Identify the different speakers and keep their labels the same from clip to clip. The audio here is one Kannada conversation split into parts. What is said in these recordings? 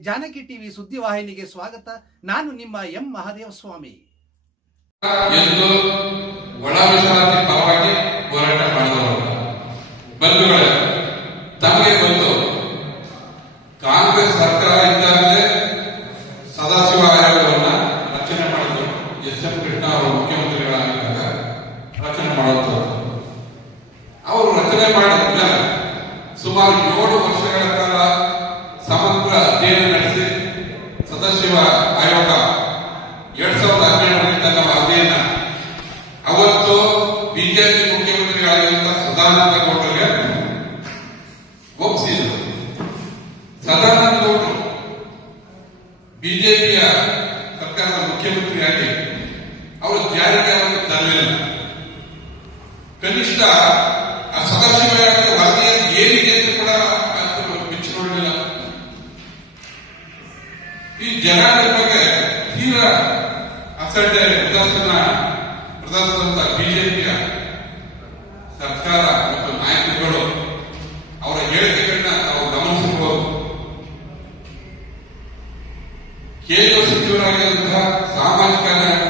Speaker 1: ಜಾನಕಿ ಟಿವಿ ಸುದ್ದಿವಾಹಿನಿಗೆ ಸ್ವಾಗತ. ನಾನು ನಿಮ್ಮ ಎಂ ಮಹಾದೇವ ಸ್ವಾಮಿ.
Speaker 2: ಕಾಂಗ್ರೆಸ್ ಸರ್ಕಾರ ಇದ್ದಾಗಲೇ ಸದಾಶಿವ ಆಯೋಗವನ್ನ ರಚನೆ ಮಾಡಿದ್ರು. ಎಸ್ ಎಂ ಕೃಷ್ಣ ಅವರು ಮುಖ್ಯಮಂತ್ರಿಗಳಾಗಿದ್ದಾಗ ರಚನೆ ಮಾಡುವಂಥದ್ದು. ಅವರು ರಚನೆ ಮಾಡಿದ ಈ ಜನರ ಬಗ್ಗೆ ತೀವ್ರ ಅಸಡ್ಡೆ ಪ್ರದರ್ಶನ, ಪ್ರದರ್ಶನದ ಬಿಜೆಪಿಯ ಸರ್ಕಾರ ಮತ್ತು ನಾಯಕರುಗಳು ಅವರ ಹೇಳಿಕೆಗಳನ್ನ ನಾವು ಗಮನಿಸಬಹುದು ಕೇಂದ್ರ ಸಚಿವರಾಗಿರುವಂತಹ ಸಾಮಾಜಿಕ ನಾಯಕರು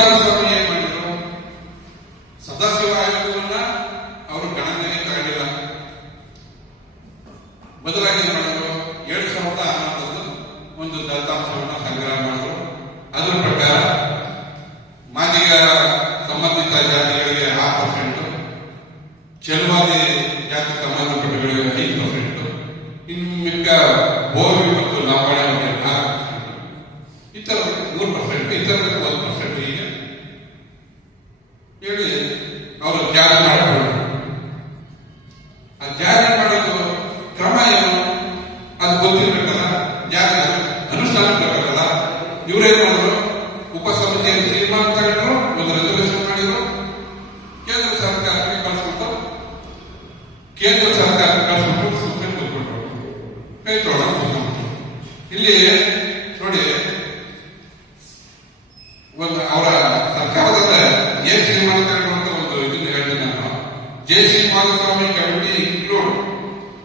Speaker 2: Gracias. Here Period.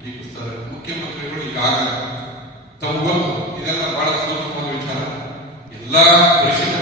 Speaker 2: ಟೀಕಿಸ್ತಾರೆ ಮುಖ್ಯಮಂತ್ರಿಗಳು ಈಗಾಗಲೇ ತಮ್ಮ ಇದೆಲ್ಲ ಬಹಳ ಸೂಕ್ಷ್ಮವಾದ ವಿಚಾರ. ಎಲ್ಲ ಪರಿಶೀಲನೆ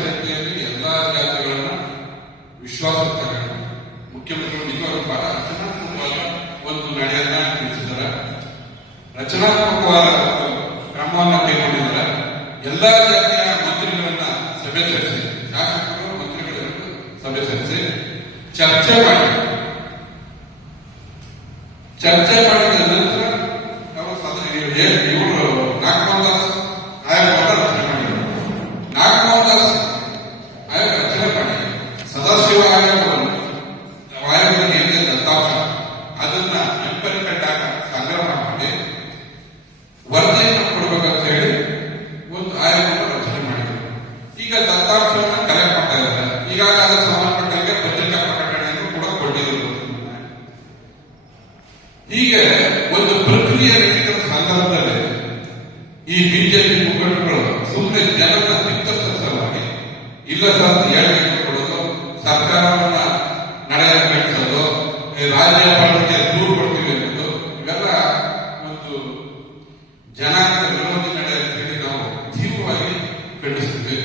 Speaker 2: ಖಂಡಿಸ್ತೀವಿ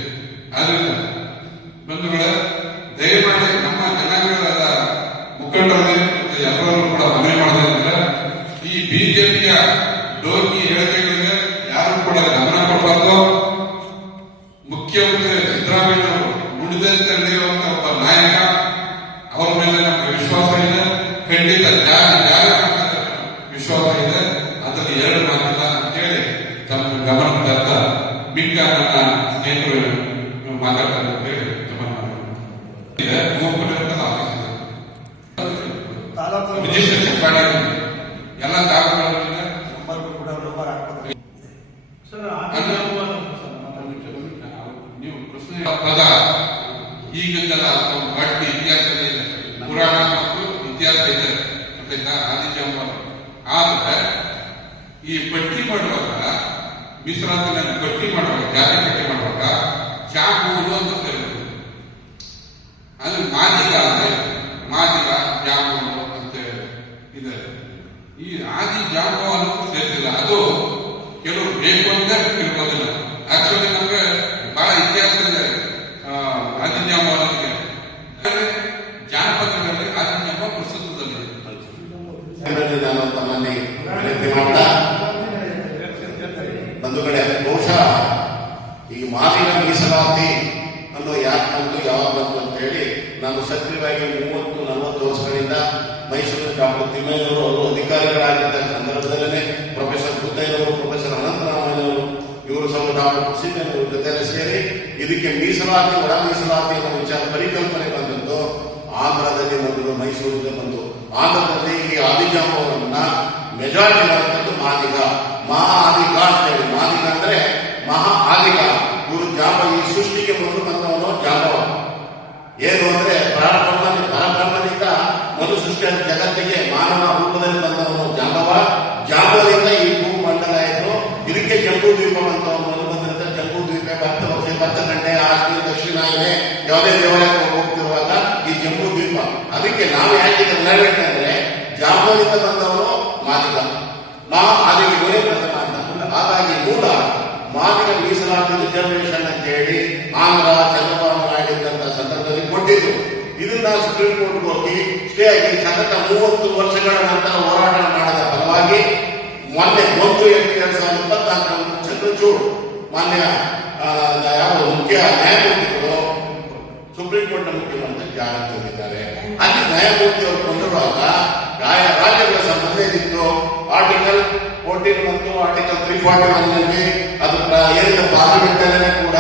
Speaker 2: ಆದ್ರಿಂದ ಬಂಧುಗಳೇ
Speaker 3: Magician ಪರಿಕಲ್ಪನೆ ಬಂದದ್ದು ಆಂಧ್ರದಲ್ಲಿ ಬಂದರು ಮೈಸೂರಿಂದ ಬಂದು ಆಂಧ್ರದಲ್ಲಿ ಈ ಆದಿಜಾಂಬವನ್ನ ಮೆಜಾರಿಟಿ ಮಾಡುವಂಥದ್ದು ಮಾದಿಗ, ಮಹಾ ಆದಿಗ ಅಂತೇಳಿ ಮಾದಿಗ ಅಂದ್ರೆ ಮಹಾ ಆದಿಗ. ಇವರು ಜಾಂಬ, ಈ ಸೃಷ್ಟಿಗೆ ಮೊದಲು ಬಂದವನು ಜಾಂಬವ ಏನು ಅಂದ್ರೆ ಪ್ರಾರಂಭ ಪ್ರಾರಂಭದಿಂದ ಮೊದಲು ಸೃಷ್ಟಿಯ ಜಗತ್ತಿಗೆ ಮಾನವ ರೂಪದಲ್ಲಿ ಬಂದವನು ಜಾಂಬವ. ಜಾಂಬವದಿಂದ ಈ ಭೂಮಂಡಲ ಆಯಿತು. ಇದಕ್ಕೆ ಜಂಬೂ ದ್ವೀಪ ಅಂತ ಮೊದಲು ಬಂದಂತ ಜಂಬೂ ದ್ವೀಪ ಭಕ್ತ ವರ್ಷ ಭಕ್ತ ಗಂಟೆ ಆಶ್ರಮ ಇದೆ ಯಾವುದೇ ದೇವಾಲಯಕ್ಕೆ ಹೋಗ್ತಿರುವಾಗ ಈ ಜಂಬೂ ದ್ವೀಪ. ಅದಕ್ಕೆ ನಾವು ಯಾಕೆ ನೆರವೇರ್ತಂದ್ರೆ ಜಾಂಬವನಿಂದ ಬಂದವನು ಮಾದಿಗ. ನಾವು ಅದಕ್ಕೆ ಪ್ರಥಮ ಅಂತ. ಹಾಗಾಗಿ ಕೂಡ ಮಾದಿಗ ಮೀಸಲಾತಿ ರಿಸರ್ವೇಶನ್ ಅಂತ ಹೇಳಿ ಆಂಧ್ರ ಚಂದ್ರಬಾಬು ಆಗಿದ್ದಂತ ಸಂದರ್ಭದಲ್ಲಿ ಕೊಟ್ಟಿದ್ರು. ಇದನ್ನ ಸುಪ್ರೀಂ ಕೋರ್ಟ್ ಹೋಗಿ ಸ್ಟೇ ಆಗಿ ಸತತ ಮೂವತ್ತು ವರ್ಷಗಳ ನಂತರ ಹೋರಾಟ ಮಾಡಿದ ಫಲವಾಗಿ ಮೊನ್ನೆ ಒಂದು ಎಂಟು ಎರಡ್ ಸಾವಿರದ ಇಪ್ಪತ್ನಾಲ್ಕರಂದು ಚಂದ್ರಚೂಡ್ ಮಾನ್ಯ ಯಾವ ಮುಖ್ಯ, ನ್ಯಾಯಮೂರ್ತಿಗಳು, ಸುಪ್ರೀಂ ಕೋರ್ಟ್ನ ಮುಖ್ಯಮಂತ್ರಿ ಜಾರಿ ಹೋಗಿದ್ದಾರೆ ಅಲ್ಲಿ ನ್ಯಾಯಮೂರ್ತಿ ಅವರು ಕೊಂಡಿರುವಾಗ ನ್ಯಾಯ ರಾಜ್ಯಗಳ ಸಂಬಂಧ ಏನಿತ್ತು? ಆರ್ಟಿಕಲ್ ಫೋರ್ಟೀನ್ ಮತ್ತು ಆರ್ಟಿಕಲ್ ತ್ರೀ ಫಾರ್ಟಿ ಒನ್ನಲ್ಲಿ ಅದು ಏನಿದೆ ಪಾರ್ಲಿಮೆಂಟ್ ಕೂಡ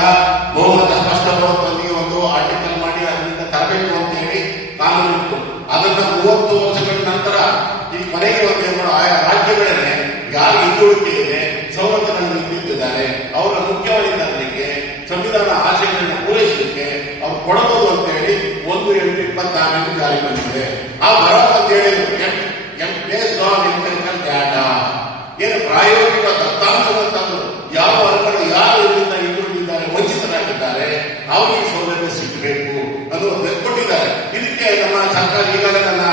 Speaker 3: ಬಹುಮತ ಸ್ಪಷ್ಟ ಬಹುಮತದೊಂದಿಗೆ ಒಂದು ಆರ್ಟಿಕಲ್ ಮಾಡಿ ಅದರಿಂದ ತರಬೇಕು ಅಂತ ಹೇಳಿ ಕಾನೂನು ಇತ್ತು. ಅದನ್ನ ಮೂವತ್ತು ವರ್ಷಗಳ ನಂತರ ಈ ಕೊನೆಗೆ ಮಾಡೋ ಆಯಾ ರಾಜ್ಯಗಳನ್ನೇ, ಯಾರು ಹಿಂದುಳಿಕೆ ಒಂದು ಎಂಟು ಇಪ್ಪತ್ತಾರರಲ್ಲಿ ಜಾರಿ ಬಂದಿದೆ ಆ ಬರೋ ಅಂತ ಹೇಳಿದ್ರು ಏನು ಪ್ರಾಯೋಗಿಕ ದತ್ತಾಂಶವನ್ನು ತಂದು ಯಾವ ವರ್ಗಗಳು ಯಾರು ಇದರಿಂದ ಹಿಂದುಳಿದಿದ್ದಾರೆ ವಂಚಿತರಾಗಿದ್ದಾರೆ, ಅವರಿಗೆ ಸೌಲಭ್ಯ ಸಿಗಬೇಕು ಅದು ಕೊಟ್ಟಿದ್ದಾರೆ. ಇದಕ್ಕೆ ನಮ್ಮ ಸರ್ಕಾರ ಈಗಾಗಲೇ ನನ್ನ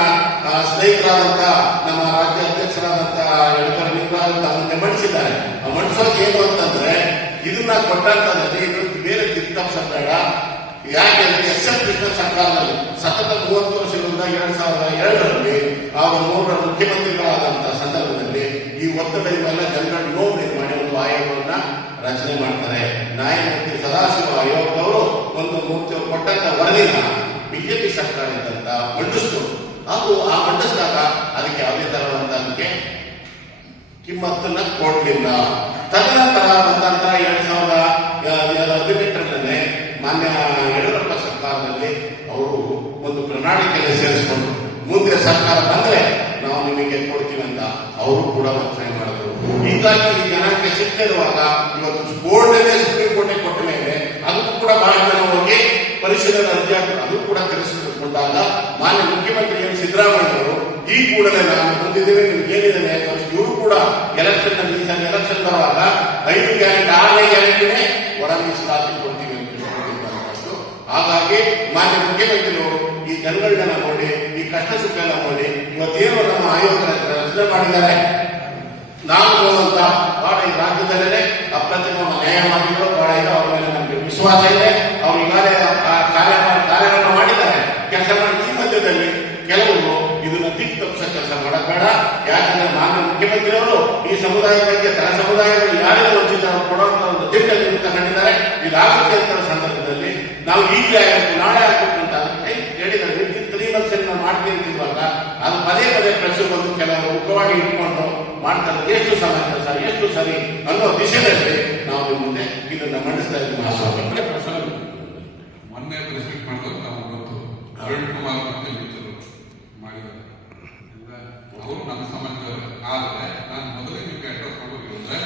Speaker 3: ಸ್ನೇಹಿತರಾದಂತ ನಮ್ಮ ರಾಜ್ಯ ಅಧ್ಯಕ್ಷರಾದಂತ ಯಡಿಯೂರ ನಿಂಗಾದಂತ ಅದನ್ನು ಮಂಡಿಸಿದ್ದಾರೆ ಆ ಮಂಡಿಸೋಕೆ ಏನು ಅಂತಂದ್ರೆ, ಇದನ್ನ ಕೊಟ್ಟಂತಂದ್ರೆ ಇದು ಬೇರೆ ದಿಕ್ತಂಶ ಬೇಡ. ಯಾಕೆಂದ್ರೆ ಎಸ್ ಎಂ ಕೃಷ್ಣ ಸರ್ಕಾರದಲ್ಲಿ ಸತತ ಮೂವತ್ತು ವರ್ಷಗಳಿಂದ ಎರಡ್ ಸಾವಿರದ ಎರಡರಲ್ಲಿ ಅವರು ಮೂರರ ಮುಖ್ಯಮಂತ್ರಿಗಳಾದಂತಹ ಸಂದರ್ಭದಲ್ಲಿ ಈ ಒತ್ತಡ ಇವೆಲ್ಲ ಜನಗಳ ನೋವು ಮಾಡಿ ಒಂದು ಆಯೋಗವನ್ನ ರಚನೆ ಮಾಡ್ತಾರೆ. ನ್ಯಾಯಮೂರ್ತಿ ಸದಾಶಿವ ಆಯೋಗದವರು ಒಂದು ಮೂರ್ತಿ ಕೊಟ್ಟಂತ ವರದಿನ ಬಿಜೆಪಿ ಸರ್ಕಾರ ಇದ್ದಂತ ಮಂಡಿಸ್ತು ಹಾಗೂ ಆ ಮಂಡಿಸಿದಾಗ ಅದಕ್ಕೆ ಯಾವುದೇ ಅದಕ್ಕೆ ಕಿಮ್ಮತ್ತನ್ನ ಕೊಡ್ಲಿಲ್ಲ. ತದನಂತರ ಬಂದಂತ ಎರಡ್ ಸಾವಿರದ ಹದಿನೆಂಟರಲ್ಲೇ ಮಾನ್ಯ ಯಡಿಯೂರಪ್ಪ ಸರ್ಕಾರದಲ್ಲಿ ಅವರು ಒಂದು ಪ್ರಣಾಳಿಕೆಯಲ್ಲಿ ಸೇರಿಸಿಕೊಂಡು ಮುಂದೆ ಸರ್ಕಾರ ಬಂದ್ರೆ ನಾವು ನಿಮಗೆ ಕೊಡ್ತೀವಿ ಅಂತ ಅವರು ಕೂಡ ಒತ್ತಾಯ ಮಾಡಿದ್ರು ಹೀಗಾಗಿ ಈ ಜನಾಂಗ ಸಿಕ್ಕಿರುವಾಗ ಇವತ್ತು ಬೋರ್ಡ್ ಸುಪ್ರೀಂ ಕೋರ್ಟ್ ಕೊಟ್ಟ ಮೇಲೆ ಅದಕ್ಕೂ ಕೂಡ ಬಹಳ ಜನ ಹೋಗಿ ಪರಿಶೀಲನೆ ಅರ್ಜಿ ಹಾಕಿದ್ರು ಅದು ಕೂಡ ತಿಳಿಸಿಕೊಂಡಾಗ ಮಾನ್ಯ ಮುಖ್ಯಮಂತ್ರಿ ಎನ್ ಸಿದ್ದರಾಮಯ್ಯವರು ಈ ಕೂಡಲೇ ನಾನು ಬಂದಿದ್ದೇವೆ, ನಿಮ್ಗೆ ಏನಿದೆ ಇವರು ಕೂಡ ಎಲೆಕ್ಷನ್ನಲ್ಲಿ ಎಲೆಕ್ಷನ್ ಬರುವಾಗ ಐದು ಗ್ಯಾರಂಟಿ ಆರನೇ ಗ್ಯಾರಂಟಿನೇ ಒಳ ಮೀಸಲಾತಿ ಕೊಡ್ತೀವಿ ಅಂತ. ಹಾಗಾಗಿ ಮಾನ್ಯ ಮುಖ್ಯಮಂತ್ರಿಗಳು ಜನಗಳನ್ನ ನೋಡಿ ಕಷ್ಟ ಸುಖ ಎಲ್ಲ ನೋಡಿ ಇವತ್ತೇನು ನಮ್ಮ ಆಯೋಗದ ರಚನೆ ಮಾಡಿದ್ದಾರೆ. ನಾನು ಅಂತ ಬಹಳ ಈ ರಾಜ್ಯದಲ್ಲೇ ಅಪ್ರತಿಮ ನ್ಯಾಯವಾದಿಗಳು ಬಹಳ ಇದೆ, ಅವ್ರ ಮೇಲೆ ನಮಗೆ ವಿಶ್ವಾಸ ಇದೆ. ಅವ್ರು ಈಗಾಗಲೇ ಕಾರ್ಯ ಕಾರ್ಯವನ್ನು ಮಾಡಿದ್ದಾರೆ. ಕೆಲಸ ಮಾಡಿ ಈ ಮಧ್ಯದಲ್ಲಿ ಕೆಲವರು ಇದನ್ನ ದಿಕ್ ತಪ್ಪಿಸ ಕೆಲಸ ಮಾಡಬೇಡ ಬೇಡ. ಯಾಕಂದ್ರೆ ನಾನು ಮುಖ್ಯಮಂತ್ರಿಯವರು ಈ ಸಮುದಾಯ ಬಗ್ಗೆ ತನ್ನ ಸಮುದಾಯಗಳು ಯಾರಿಗೆ ವಂಚಿತ ಕೊಡುವಂತ ಒಂದು ದಿಟ್ಟನ್ನು ಕಂಡಿದ್ದಾರೆ ಇದಾಗುತ್ತೆ ಅಂತ ಸಂದರ್ಭದಲ್ಲಿ ನಾವು ಈಗಲೇ ನಾಳೆ ಆಗಬೇಕು ಅಂತ ಅದಕ್ಕೆ ಹೇಳಿದ್ದಾರೆ ತ್ರೀ ಮಂತ್ಸ್ ನಾವು ಮಾಡ್ತೀವಿ ಅಂತಿರುವಾಗ ಅದು ಪದೇ ಪ್ರೆಸ್ ಬಂದು ಕೆಲವರು ಮುಖವಾಗಿ ಇಟ್ಕೊಂಡು ಮಾಡ್ತಾರೆ. ಎಷ್ಟು ಸಮಯ ಸರ್, ಎಷ್ಟು ಸರಿ ಅನ್ನೋ ದಿಶೆಯಲ್ಲಿ ನಾವು ಮುಂದೆ ಇದನ್ನ ಮಂಡಿಸ್ತಾ ಇದ್ದೀವಿ.
Speaker 2: ಮೊನ್ನೆ ಪ್ರೆಸಿಡೆಂಟ್ ನಮಗೆ ಗೊತ್ತು. ಅರುಣ್ ಕುಮಾರ್ ಅವರು ನಮ್ಮ ಸಮಾಜದವರು ಆದರೆ, ನಾನು ಮೊದಲಿಗೆ ನಿಮ್ಗೆ ಮಾಡೋದು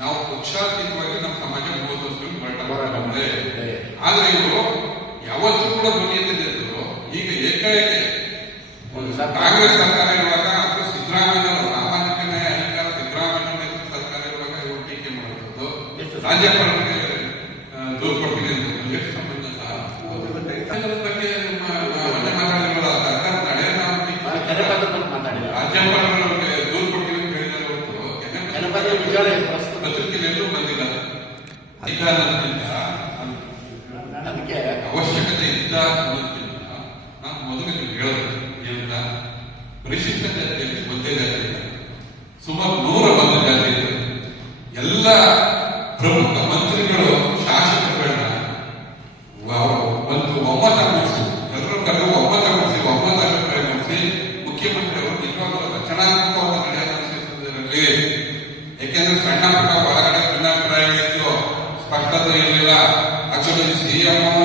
Speaker 2: ನಾವು ಪಕ್ಷಾತೀತವಾಗಿ ನಮ್ಮ ಸಮಾಜ ಮೂವತ್ತು ವರ್ಷಗಳು ಹೋರಾಟ ಮಾಡಿದೆ ಆದ್ರೆ ಇವರು ಯಾವತ್ತೂ ಕೂಡ ಧ್ವನಿ ಎತ್ತಿದ್ರು ಈಗ ಏಕಾಏಕಿ
Speaker 3: ಒಂದು ಸರ್ಕಾರ-
Speaker 2: ಕಾಂಗ್ರೆಸ್ ಸರ್ಕಾರ ಇರುವಾಗ ಅಥವಾ ಸಿದ್ದರಾಮಯ್ಯ ಸಾಮಾಜಿಕ ನ್ಯಾಯ ಅಧಿಕಾರ ಸಿದ್ದರಾಮಯ್ಯ ನೇತೃತ್ವದ ಸರ್ಕಾರ ಇರುವಾಗ ಇವರು ಟೀಕೆ ಮಾಡುವುದು
Speaker 3: ಎಷ್ಟು
Speaker 2: ರಾಜ್ಯಪಾಲರಿಗೆ ಆ, ದೂರು ಕೊಡ್ತೀನಿ ಅಂತ ಎಷ್ಟು ಸಂಬಂಧ ಸಹ? ಅದರ Yeah.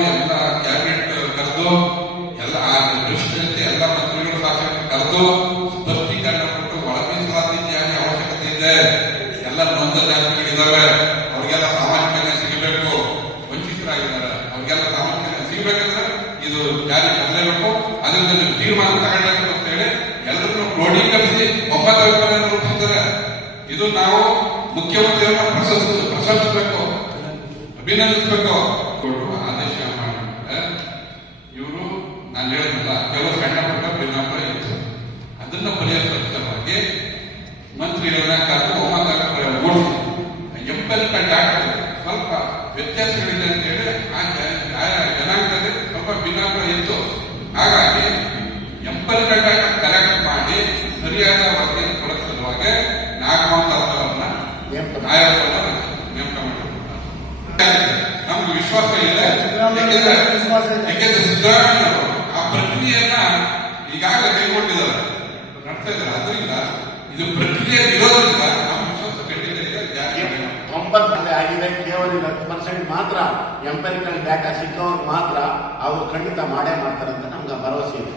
Speaker 2: ಅಭಿನಂದಿಸಬೇಕು. ಕೊಡುವ ಆದೇಶ ಮಾಡಿದ್ರೆ ಇವರು ನಾನು ಹೇಳಿದ್ನಲ್ಲ, ಕೆಲವು ಸಣ್ಣ ಪುಟ್ಟ ಭಿನ್ನಾಭಿಪ್ರಾಯ ಇತ್ತು ಅದನ್ನ ಪರಿಹರಿಸವಾಗಿ ಮಂತ್ರಿಗಳನ್ನ ಯಾಕೆಂದ್ರೆ ಅವರು ಆ ಪ್ರಕ್ರಿಯೆಯನ್ನ ಈಗಾಗಲೇ ಕೈಗೊಂಡಿದ್ದಾರೆ. ನಡ್ತಾ ಇದ್ದಾರೆ. ಅದರಿಂದ ಇದು ಪ್ರಕ್ರಿಯೆ ಇರೋದ್ರಿಂದ ನಮ್ಮ ವಿಶ್ವಾಸ
Speaker 3: ತೊಂಬತ್ತರಲ್ಲಿ ಆಗಿದೆ. ಕೇವಲ ಹತ್ತು ಪರ್ಸೆಂಟ್ ಮಾತ್ರ ಎಂಪರಿಕಲ್ ಡಾಟಾ ಸಿಕ್ಕವ್ರು ಮಾತ್ರ ಅವರು ಖಂಡಿತ ಮಾಡೇ ಮಾಡ್ತಾರೆ ಅಂತ ನಮ್ಗೆ ಭರವಸೆ ಇದೆ.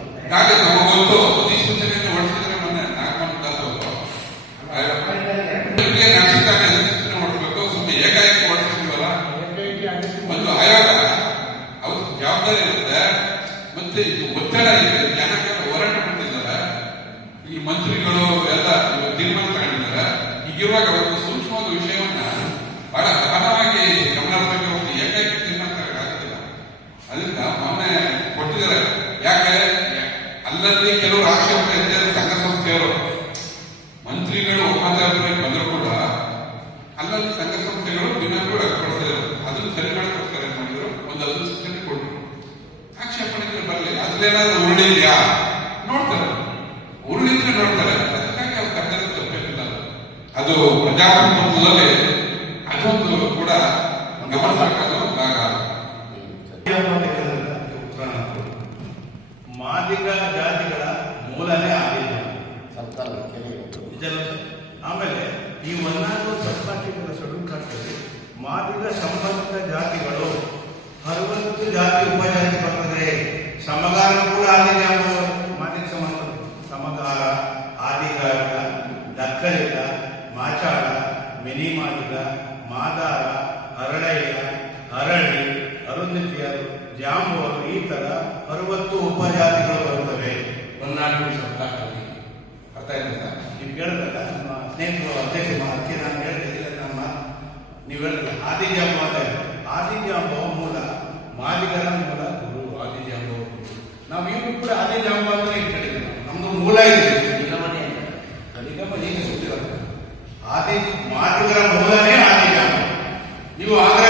Speaker 4: ಮಾದಿಗ ಜಾತಿಗಳ ಮೂಲನೇ
Speaker 3: ಕೆಲವು
Speaker 4: ನಿಜಲ್ಲ ಆಮೇಲೆ ಈ ಒನ್ನಾರು ಶೆಡ್ಯೂಲ್ ಕಾಸ್ಟಲ್ಲಿ ಮಾದಿಗ ಸಂಬಂಧಿತ ಜಾತಿಗಳು ಸ್ನೇಹಿತರು ಅಧ್ಯಕ್ಷ ಅದಕ್ಕೆ ನಾನು ಹೇಳ್ತಿದ್ದೆ ನಮ್ಮ ನೀವು ಹೇಳಿದ್ರೆ ಆದಿಜಾಂಬ ಅಂತ ಆದಿಜಾಂಬವ ಮೂಲ ಮಾದಿಗರ ಮೂಲ ಗುರು ಆದಿಜಾಂಬ ನಾವು ಇವರು ಕೂಡ ಆದಿಜಾಂಬ ಅಂದರೆ ಇಟ್ಕೊಂಡಿದ್ದೀವಿ ನಮ್ದು ಮೂಲ ಇದೆ. ನಿಗಮನೆ ನಿಗಮನೆ ಸುತ್ತಿರೋದು ಆದಿ ಮಾದಿಗರ ಮೂಲನೇ ಆದಿ ಜಾಂಬ ನೀವು ಆಗ್ರಾಕ್ಕೆ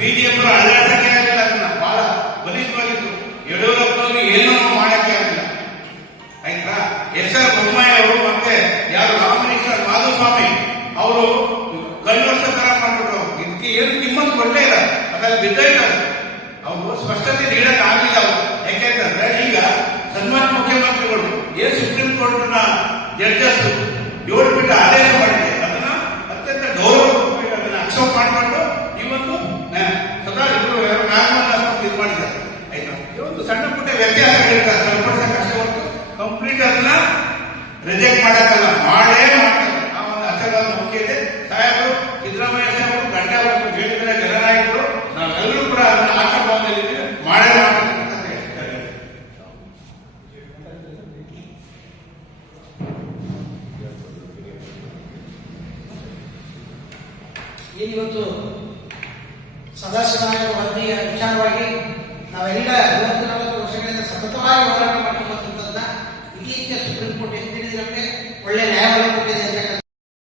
Speaker 4: ಬಿಜೆಪಿ ಅಳ್ಳಾಟಕ್ಕೆ ಆಗಲಿಲ್ಲ ಅದನ್ನ ಬಹಳ ಬಲಿಷ್ಠವಾಗಿತ್ತು ಯಡಿಯೂರಪ್ಪನವರು ಏನೂ ಮಾಡಕ್ಕೆ ಆಗಲಿಲ್ಲ ಆಯ್ತಾ ಎಸ್ ಆರ್ ಬೊಮ್ಮಾಯಿ ಅವರು ಮತ್ತೆ ಯಾರು ರಾಮಕೃಷ್ಣ ಮಾಧುಸ್ವಾಮಿ ಅವರು ಕಣ್ಣು ತರ ಮಾಡ್ಬಿಟ್ರು ಇದಕ್ಕೆ ಏನು ಕಿಮ್ಮತ್ ಕೊಡ್ಲೇ ಇಲ್ಲ ಅದ್ರಲ್ಲಿ ಬಿದ್ದೋಯ್ತಾರೆ ಅವರು ಸ್ಪಷ್ಟತೆ ನೀಡಕ್ ಆಗಲಿಲ್ಲ ಅವರು ಯಾಕೆಂತಂದ್ರೆ ಈಗ ಸನ್ಮಾನ್ಯ ಮುಖ್ಯಮಂತ್ರಿಗಳು ಏನ್ ಸುಪ್ರೀಂ ಕೋರ್ಟ್ನ ಜಡ್ಜಸ್ ಏಳು ಪೀಠ ಆದೇಶ ಮಾಡಿದೆ ಅದನ್ನ ಅತ್ಯಂತ ಗೌರವ ಅದನ್ನ ಅಕ್ಸೆಪ್ಟ್ ಮಾಡಿಕೊಂಡು ಇವತ್ತು ನ- ಸದಾ ಇವರು ನಾಗಮಂಗಲ ಇದು ಮಾಡಿದ್ದಾರೆ ಆಯ್ತಾ ಇವತ್ತು ಸಣ್ಣ ಪುಟ್ಟ ವ್ಯತ್ಯಾಸಗಳಿರ್ತಾರೆ ಸರಿಪಡಿಸ ಕಷ್ಟ ಹೊರತು ಕಂಪ್ಲೀಟ್ ಅದನ್ನ ರಿಜೆಕ್ಟ್ ಮಾಡಕ್ಕಲ್ಲ. ಮಾಡೇ